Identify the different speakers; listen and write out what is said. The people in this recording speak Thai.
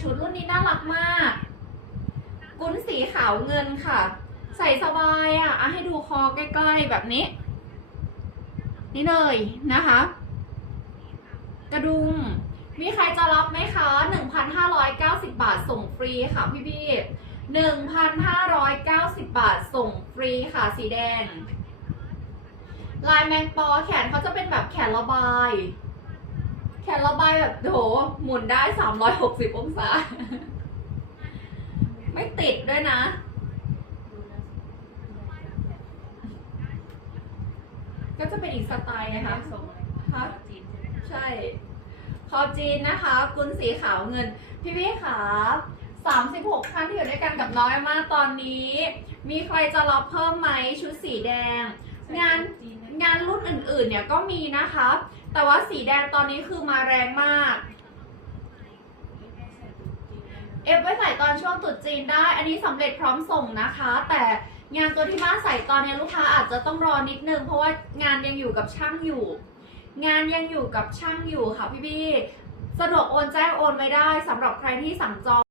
Speaker 1: ชุดรุ่นนี้น่ารักมาก กุ้นสีขาวเงินค่ะ ใส่สบายอะอะให้ดูคอใกล้ๆแบบนี้ นี่เลยนะคะ กระดุมมีใครจะรับไหมคะ 1,590 บาทส่งฟรีค่ะพี่พี่1,590 บาทส่งฟรีค่ะสีแดง ลายแมงปอแขนเขาจะเป็นแบบแขนระบาย แขนระบายแบบโหหมุนได้360องศา ไม่ติดด้วยนะ ก็จะเป็นอีกสไตล์นะคะฮะ
Speaker 2: ใช่
Speaker 1: คอจีนนะคะ กุนสีขาวเงิน พี่พี่ขา36ท่านที่อยู่ด้วยกันกับน้อยมากตอนนี้ มีใครจะรับเพิ่มไหมชุดสีแดง งานงานรุ่นอื่นๆเนี่ยก็มีนะคะ แต่ว่าสีแดงตอนนี้คือมาแรงมาก เอฟไว้ใส่ตอนช่วงตรุษจีนได้ อันนี้สำเร็จพร้อมส่งนะคะ แต่งานตัวที่มาใส่ตอนนี้ลูกค้าอาจจะต้องรอนิดนึง เพราะว่างานยังอยู่กับช่างอยู่ งานยังอยู่กับช่างอยู่ค่ะพี่พี่สะดวกโอนแจ้งโอนไว้ได้สำหรับใครที่สั่งจอง